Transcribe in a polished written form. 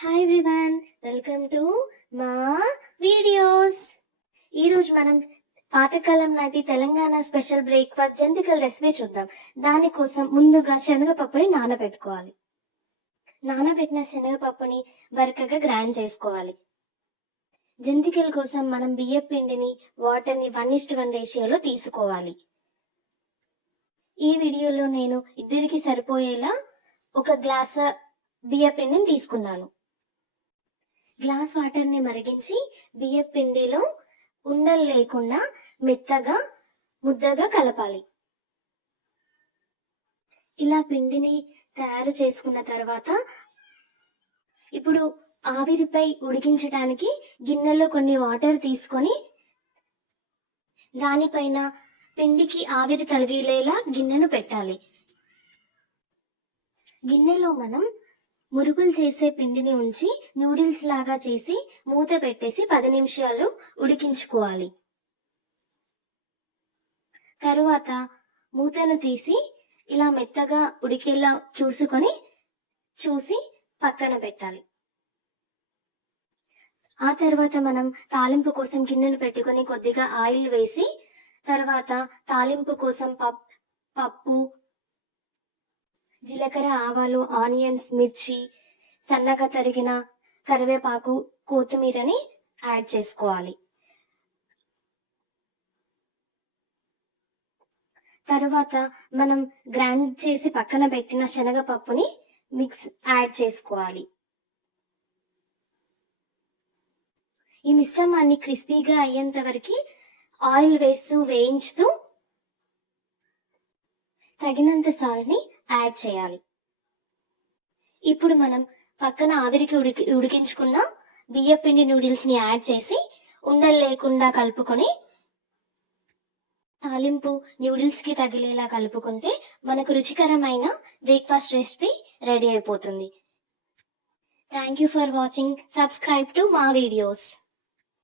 Hi everyone, welcome to మా videos. ఈరోజు మనం పాతకాలం నాటి తెలంగాణ స్పెషల్ బ్రేక్ఫాస్ట్ జంతికల రెసిపీ చూద్దాం. దానికోసం ముందుగా శనగపప్పుని నానబెట్టుకోవాలి. నానబెట్టిన శనగపప్పుని బరకగా గ్రైండ్ చేసుకోవాలి. జంతికల కోసం మనం బియ్యం పిండిని వాటర్ని 1:1 రేషియోలో తీసుకోవాలి. ఈ వీడియోలో నేను ఇద్దరికి సరిపోయేలా ఒక గ్లాస్ బియ్యం పిండిని తీసుకున్నాను. గ్లాస్ వాటర్ని మరిగించి బియ్యం పిండిలో ఉండలు లేకుండా మెత్తగా ముద్దగా కలపాలి. ఇలా పిండిని తయారు చేసుకున్న తర్వాత ఇప్పుడు ఆవిరిపై ఉడికించడానికి గిన్నెలో కొన్ని వాటర్ తీసుకొని దానిపైన పిండికి ఆవిరి తగిలేలా గిన్నెను పెట్టాలి. గిన్నెలో మనం మురుకులు చేసే పిండిని ఉంచి నూడిల్స్ లాగా చేసి మూత పెట్టేసి 10 నిమిషాలు ఉడికించుకోవాలి. తరువాత మూతను తీసి ఇలా మెత్తగా ఉడికేలా చూసి పక్కన పెట్టాలి. ఆ తర్వాత మనం తాలింపు కోసం గిన్నెను పెట్టుకొని కొద్దిగా ఆయిల్ వేసి తర్వాత తాలింపు కోసం పప్పు, జీలకర్ర, ఆవాలు, ఆనియన్స్, మిర్చి, సన్నగా తరిగిన కరివేపాకు, కొత్తిమీరని యాడ్ చేసుకోవాలి. తర్వాత మనం గ్రైండ్ చేసి పక్కన పెట్టిన శనగపప్పుని యాడ్ చేసుకోవాలి. ఈ మిశ్రమాన్ని క్రిస్పీగా అయ్యేంత వరకు ఆయిల్ వేస్తూ వేయించుతూ తగినంత సాల్ట్ని యాడ్ చేయాలి. ఇప్పుడు మనం పక్కన ఆవిరికి ఉడికించుకున్న బియ్యం పిండి నూడిల్స్ని యాడ్ చేసి ఉండలు లేకుండా కలుపుకొని తాలింపు న్యూడిల్స్కి తగిలేలా కలుపుకుంటే మనకు రుచికరమైన బ్రేక్ఫాస్ట్ రెసిపీ రెడీ అయిపోతుంది. Thank you for watching. Subscribe to మా వీడియోస్.